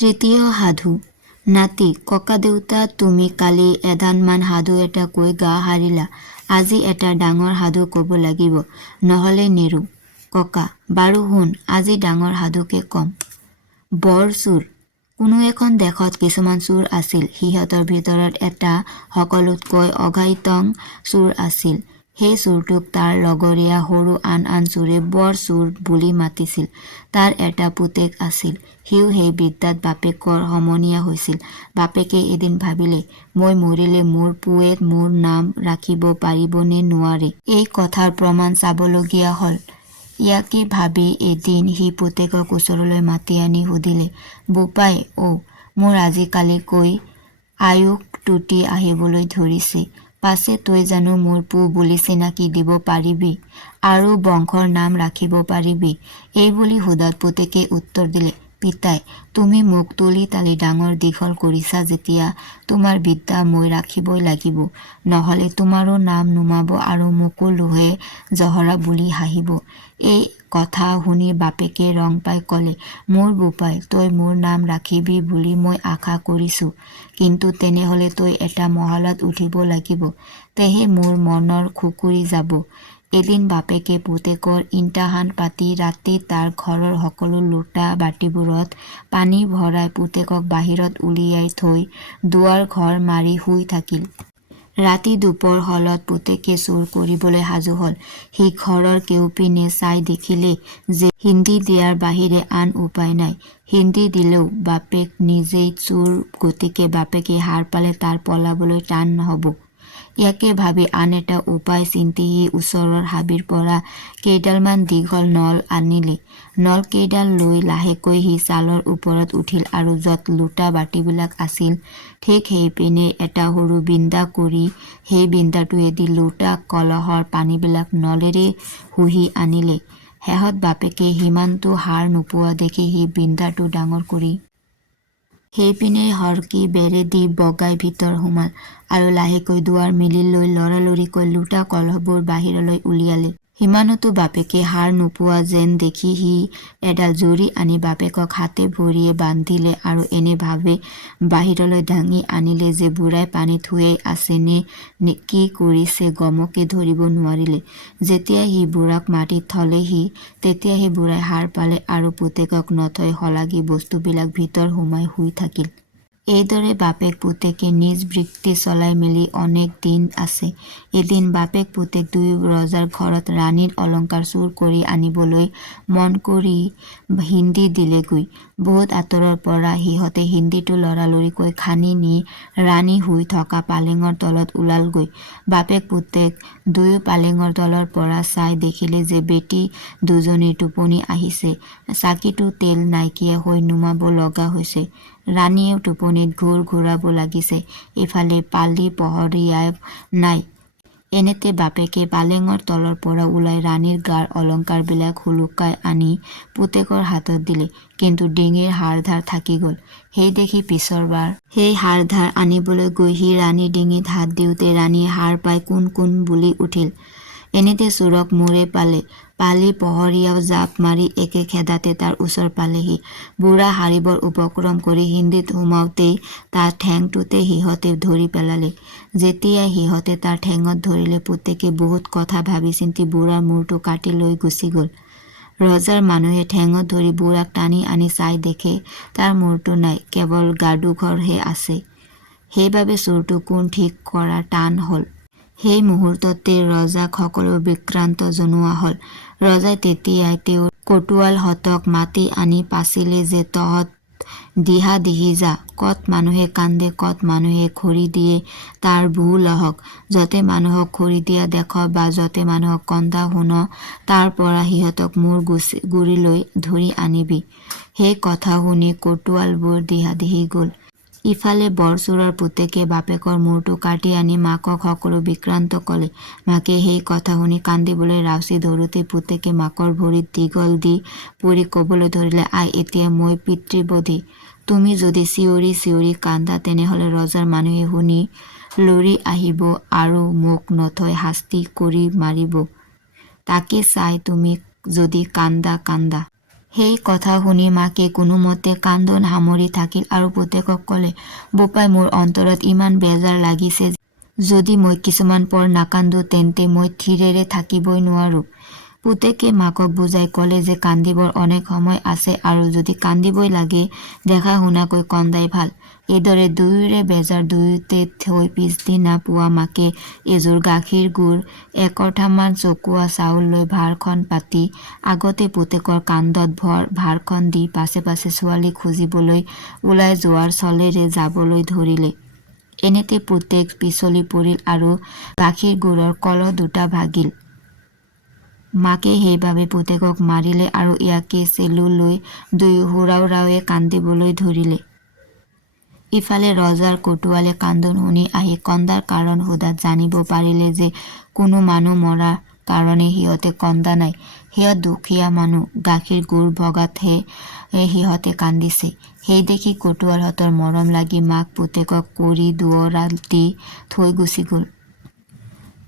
তৃতীয় সাধু। নাতি, ককা দেউতা তুমি কালি এধানমান সাধু এটা কৈ গা হাৰিলা, আজি এটা ডাঙৰ সাধু ক'ব লাগিব, নহ'লে নেৰো। ককা, বাৰু শুন, আজি ডাঙৰ সাধুকে ক'ম। বৰ চোৰ। কোনো এখন দেশত কিছুমান চোৰ আছিল। সিহঁতৰ ভিতৰত এটা সকলোতকৈ অঘাইতং চোৰ আছিল। সেই চোৰটোক তাৰ লগৰীয়া সৰু আন চোৰে বৰ চোৰ বুলি মাতিছিল। তাৰ এটা পুতেক আছিল। সিও সেই বিদ্যাত বাপেকৰ সমনীয়া হৈছিল। বাপেকে এদিন ভাবিলে, মই মৰিলে মোৰ পুৱে মোৰ নাম ৰাখিব পাৰিব নে নোৱাৰে, এই কথাৰ প্ৰমাণ চাবলগীয়া হ'ল। ইয়াকে ভাবি এদিন সি পুতেকক ওচৰলৈ মাতি আনি সুধিলে, বোপাই মোৰ আজিকালিকৈ আয়ুস টুটি আহিবলৈ ধৰিছে, পাছে তই জানো মোৰ পু বুলি চিনাকি দিব পাৰিবি আৰু বংশৰ নাম ৰাখিব পাৰিবি? এই বুলি সোধাত পুতেকে উত্তৰ দিলে, পিতাই, তুমি মোক তুলি তালি ডাঙৰ দীঘল কৰিছা যেতিয়া তোমাৰ বিদ্যা মই ৰাখিবই লাগিব, নহ'লে তোমাৰো নাম নুমাব আৰু মোকো লোহে জহৰা বুলি হাঁহিব। এই কথা শুনি বাপেকে ৰং পাই ক'লে, মোৰ বোপাই, তই মোৰ নাম ৰাখিবি বুলি মই আশা কৰিছোঁ, কিন্তু তেনেহ'লে তই এটা মহলাত উঠিব লাগিব, তেহে মোৰ মনৰ খুকুৰি যাব। এদিন বাপেকে পুতেকৰ ইণ্টাহান পাতি ৰাতি তাৰ ঘৰৰ সকলো লোটা বাটিবোৰত পানী ভৰাই পুতেকক বাহিৰত উলিয়াই থৈ দুৱাৰ ঘৰ মাৰি শুই থাকিল। ৰাতি দুপৰ হলত পুতেকে চুৰ কৰিবলৈ সাজু হ'ল। সি ঘৰৰ কেউপিনে চাই দেখিলে যে হিন্দী দিয়াৰ বাহিৰে আন উপায় নাই। হিন্দী দিলেও বাপেক নিজেই চোৰ, গতিকে বাপেকে সাৰ পালে তাৰ পলাবলৈ টান নহ'ব। ইয়াকে ভাবি আন এটা উপায় চিন্তি সি ওচৰৰ হাবিৰ পৰা কেইডালমান দীঘল নল আনিলে। নল কেইডাল লৈ লাহেকৈ সি চালৰ ওপৰত উঠিল আৰু য'ত লোটা বাটিবিলাক আছিল ঠিক সেইপিনে এটা সৰু বিন্দা কৰি সেই বিন্দাটোৱেদি লোটা কলহৰ পানীবিলাক নলেৰে শুহি আনিলে। শেহত বাপেকে সিমানটো সাৰ নোপোৱা দেখি সি বিন্দাটো ডাঙৰ কৰি সেইপিনে হৰকি বেৰেদি বগাই ভিতৰ সোমাল আৰু লাহেকৈ দুৱাৰ মেলি লৈ লৰালৰিকৈ লোটা কলহবোৰ বাহিৰলৈ উলিয়ালে। সিমানতো বাপেকে সাৰ নোপোৱা যেন দেখি সি এডাল জৰী আনি বাপেকক হাতে ভৰিয়ে বান্ধিলে আৰু এনে ভাবে বাহিৰলৈ দাঙি আনিলে যে বুঢ়াই পানীত শুৱেই আছে নে কি কৰিছে গমকে ধৰিব নোৱাৰিলে। যেতিয়া সি বুঢ়াক মাটিত থলেহি তেতিয়া সেই বুঢ়াই সাৰ পালে আৰু পুতেকক নথৈ শলাগি বস্তুবিলাক ভিতৰ সোমাই শুই থাকিল। এইদৰে বাপেক পুতেকে নিজ বৃত্তি চলাই মেলি অনেক দিন আছে। এদিন বাপেক পুতেক দুয়ো ৰজাৰ ঘৰত ৰাণীৰ অলংকাৰ চুৰ কৰি আনিবলৈ মন কৰি হিন্দী দিলেগৈ। বহুত আঁতৰৰ পৰা সিহঁতে হিন্দীটো লৰালৰিকৈ খানি নি ৰাণী শুই থকা পালেঙৰ তলত ওলালগৈ। বাপেক পুতেক দুয়ো পালেঙৰ তলৰ পৰা চাই দেখিলে যে বেটী দুজনীৰ টোপনি আহিছে, চাকিটো তেল নাইকিয়া হৈ নুমাব লগা হৈছে। ৰাণীয়েও টোপনিত ঘূৰ ঘূৰাব লাগিছে, ইফালে পালি পহৰীয়াও নাই। এনেতে বাপেকে পালেঙৰ তলৰ পৰা ওলাই ৰাণীৰ গাৰ অলংকাৰবিলাক সুলুকাই আনি পুতেকৰ হাতত দিলে, কিন্তু ডিঙিৰ হাড়ধাৰ থাকি গ'ল। সেই দেখি পিছৰবাৰ সেই হাড়ধাৰ আনিবলৈ গৈ সি ৰাণীৰ ডিঙিত হাত দিওঁতে ৰাণীয়ে সাৰ পাই কোন কোন বুলি উঠিল। এনেতে চোৰক মোৰে পালে। পালি পহৰীয়াও জাপ মাৰি একে খেদাতে তাৰ ওচৰ পালেহি। বুঢ়া হাৰিবৰ উপক্ৰম কৰি হিন্দীত সোমাওঁতেই তাৰ ঠেংটোতে সিহঁতে ধৰি পেলালে। যেতিয়া সিহঁতে তাৰ ঠেঙত ধৰিলে পুতেকে বহুত কথা ভাবি চিন্তি বুঢ়াৰ মূৰটো কাটি লৈ গুচি গ'ল। ৰজাৰ মানুহে ঠেঙত ধৰি বুঢ়াক টানি আনি চাই দেখে তাৰ মূৰটো নাই, কেৱল গাদুঘৰহে আছে। সেইবাবে চোৰটো কোন ঠিক কৰা টান হ'ল। সেই মুহূৰ্ততে ৰজাক সকলো বিক্ৰান্ত জনোৱা হ'ল। ৰজাই তেতিয়াই তেওঁৰ কটুৱালহঁতক মাতি আনি পাচিলে যে তহঁত দিহা দিহি যা, কত মানুহে কান্দে কত মানুহে খৰি দিয়ে তাৰ ভু লহক, যতে মানুহক খৰি দিয়া দেখ বা যতে মানুহক কন্দা শুন, তাৰ পৰা সিহঁতক মোৰ গুৰিলৈ ধৰি আনিবি। সেই কথা শুনি কটুৱালবোৰ দিহা দিহি গ'ল। ইফালে বৰচোৰৰ পুতেকে বাপেকৰ মূৰটো কাটি আনি মাকক সকলো বিক্ৰান্ত ক'লে। মাকে সেই কথা শুনি কান্দিবলৈ ৰাউচি ধৰোঁতে পুতেকে মাকৰ ভৰিত দীঘল দি পৰি ক'বলৈ ধৰিলে, আই এতিয়া মই পিতৃবধি, তুমি যদি চিঞৰি চিঞৰি কান্দা তেনেহ'লে ৰজাৰ মানুহে শুনি লৰি আহিব আৰু মোক নথৈ শাস্তি কৰি মাৰিব। তাকে চাই তুমি যদি কান্দা। সেই কথা শুনি মাকে কোনোমতে কান্দোন সামৰি থাকিল আৰু পুতেকক ক'লে, বোপাই, মোৰ অন্তৰত ইমান বেজাৰ লাগিছে, যদি মই কিছুমান পৰ নাকান্দো তেন্তে মই থিৰেৰে থাকিবই নোৱাৰো। পুতেকে মাকক বুজাই ক'লে যে কান্দিবৰ অনেক সময় আছে আৰু যদি কান্দিবই লাগে দেখা শুনাকৈ কন্দাই ভাল। এইদৰে দুয়োৰে বেজাৰ দুয়োতে থৈ পিছদিনা পুৱা মাকে এযোৰ গাখীৰ গুড়, একঠামান চকুৱা চাউল লৈ ভাৰখন পাতি আগতে পুতেকৰ কান্ধত ভাৰখন দি পাছে পাছে ছোৱালী খুজিবলৈ ওলাই যোৱাৰ চলেৰে যাবলৈ ধৰিলে। এনেতে পুতেক পিছলি পৰিল আৰু গাখীৰ গুড়ৰ কলহ দুটা ভাগিল। মাকে সেইবাবে পুতেকক মাৰিলে আৰু ইয়াকে চেলু লৈ দুয়ো হুৰাওৰাৱে কান্দিবলৈ ধৰিলে। ইফালে ৰজাৰ কোতোৱালে কান্দোন শুনি আহি কন্দাৰ কাৰণ সোধাত জানিব পাৰিলে যে কোনো মানুহ মৰাৰ কাৰণে সিহঁতে কন্দা নাই, সিহঁত দুখীয়া মানুহ, গাখীৰ গুড় ভগাতহে সিহঁতে কান্দিছে। সেই দেখি কোতোৱালহঁতৰ মৰম লাগি মাক পুতেকক কৰি দুৱৰা দি থৈ গুচি গ'ল।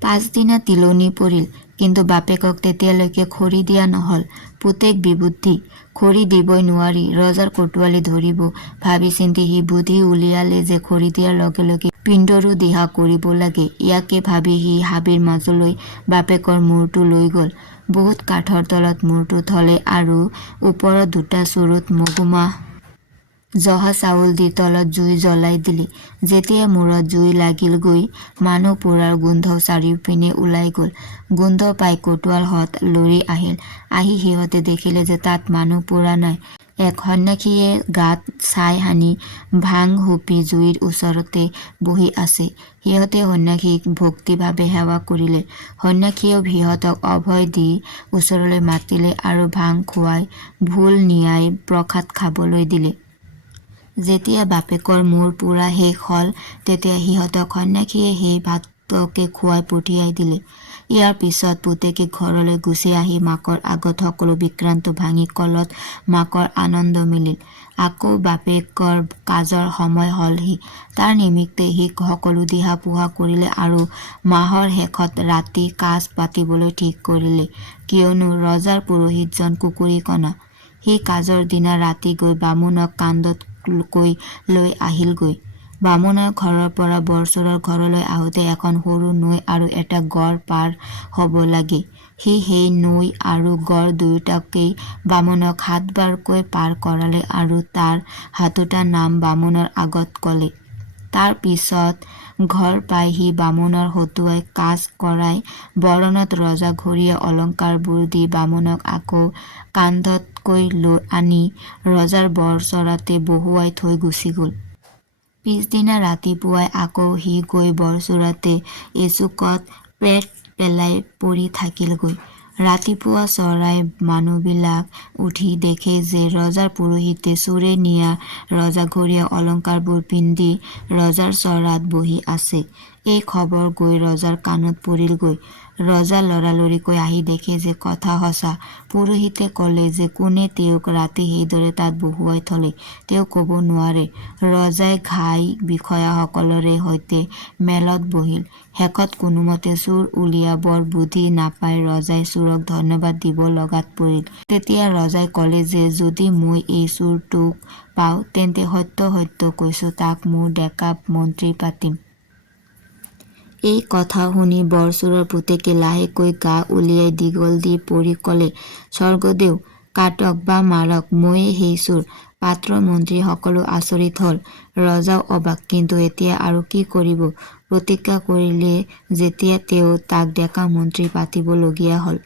পাছদিনা তিলনি পৰিল, কিন্তু বাপেকক তেতিয়ালৈকে খৰি দিয়া নহল। পুতেক বিবুদ্ধি, খৰি দিবই নোৱাৰি, ৰজাৰ কোতোৱালি ধৰিব ভাবি চিন্তি সি বুদ্ধি উলিয়ালে যে খৰি দিয়াৰ লগে লগে পিণ্ডৰো দিহা কৰিব লাগে। ইয়াকে ভাবি সি হাবিৰ মাজলৈ বাপেকৰ মূৰটো লৈ গল। বহুত কাঠৰ তলত মূৰটো থলে আৰু ওপৰত দুটা চৰুত মগুমাহ জহা চাউল দি তলত জুই জ্বলাই দিলে। যেতিয়া মূৰত জুই লাগিলগৈ মানুহ পোৰাৰ গোন্ধ চাৰিওপিনে ওলাই গল। গোন্ধ পাই কোতোৱালহঁত লৰি আহিল। আহি সিহঁতে দেখিলে যে তাত মানুহ পোৰা নাই, এক সন্যাসীয়ে গাত ছাই সানি ভাং হুপি জুইৰ ওচৰতে বহি আছে। সিহঁতে সন্যাসীক ভক্তিভাৱে সেৱা কৰিলে। সন্যাসীয়েও সিহঁতক অভয় দি ওচৰলৈ মাতিলে আৰু ভাং খুৱাই ভোল নিয়াই প্ৰসাদ খাবলৈ দিলে। যেতিয়া বাপেকৰ মূৰ পোৰা শেষ হল তেতিয়া সিহঁতক সন্যাসীয়ে সেই ভাতকে খুৱাই পঠিয়াই দিলে। ইয়াৰ পিছত পুতেকে ঘৰলৈ গুচি আহি মাকৰ আগত সকলো বিক্ৰান্ত ভাঙি কলত মাকৰ আনন্দ মিলিল। আকৌ বাপেকৰ কাজৰ সময় হলহি। তাৰ নিমিত্তে সি সকলো দিহা পোহা কৰিলে আৰু মাহৰ শেষত ৰাতি কাজ পাতিবলৈ ঠিক কৰিলে, কিয়নো ৰজাৰ পুৰোহিতজন কুকুৰীকণা। সি কাজৰ দিনা ৰাতি গৈ বামুণক কান্ধত লৈ আহিলগৈ। বামুণৰ ঘৰৰ পৰা বৰচোৰৰ ঘৰলৈ আহোঁতে এখন সৰু নৈ আৰু এটা গড় পাৰ হব লাগে। সি সেই নৈ আৰু গড় দুয়োটাকেই বামুণক 7 বাৰকৈ পাৰ কৰালে আৰু তাৰ হাতোটা নাম বামুণৰ আগত কলে। তাৰ পিছত ঘৰ পাই সি বামুণৰ হতুৱাই কাজ কৰাই বৰণত ৰজাঘৰীয়া অলংকাৰবোৰ দি বামুণক আকৌ কান্ধতকৈ লৈ আনি ৰজাৰ বৰচৰাতে বহুৱাই থৈ গুচি গল। পিছদিনা ৰাতিপুৱাই আকৌ সি গৈ বৰচৰাতে এচুকত পেট পেলাই পৰি থাকিলগৈ। ৰাতিপুৱা চৰাই মানুহবিলাক উঠি দেখে যে ৰজাৰ পুৰোহিতে চোৰে নিয়া ৰজাঘৰীয়া অলংকাৰবোৰ পিন্ধি ৰজাৰ চৰাত বহি আছে। এই খবৰ গৈ ৰজাৰ কাণত পৰিলগৈ। ৰজা লৰালৰিকৈ আহি দেখে যে কথা সঁচা। পুৰোহিতে কলে যে কোনে তেওঁক ৰাতি সেইদৰে তাত বহুৱাই থলে তেওঁ কব নোৱাৰে। ৰজাই ঘাই বিষয়াসকলৰে সৈতে মেলত বহিল। শেষত কোনোমতে চোৰ উলিয়াবৰ বুদ্ধি নাপাই ৰজাই চোৰক ধন্যবাদ দিব লগাত পৰিল। তেতিয়া ৰজাই কলে যে যদি মই এই চোৰটোক পাওঁ তেন্তে সত্য সত্য কৈছো তাক মোৰ ডেকা মন্ত্ৰী পাতিম। এই কথা শুনি বৰচোৰৰ পুতেকে লাহেকৈ গা উলিয়াই দীঘল দি পৰি কলে, স্বৰ্গদেউ কাটক বা মাৰক, ময়ে সেই চোৰ। পাত্ৰ মন্ত্ৰী সকলো আচৰিত হল। ৰজাও অবাক, কিন্তু এতিয়া আৰু কি কৰিব। প্ৰতিজ্ঞা কৰিলে যেতিয়া তেওঁ তাক ডেকা মন্ত্ৰী পাতিব লগীয়া হল।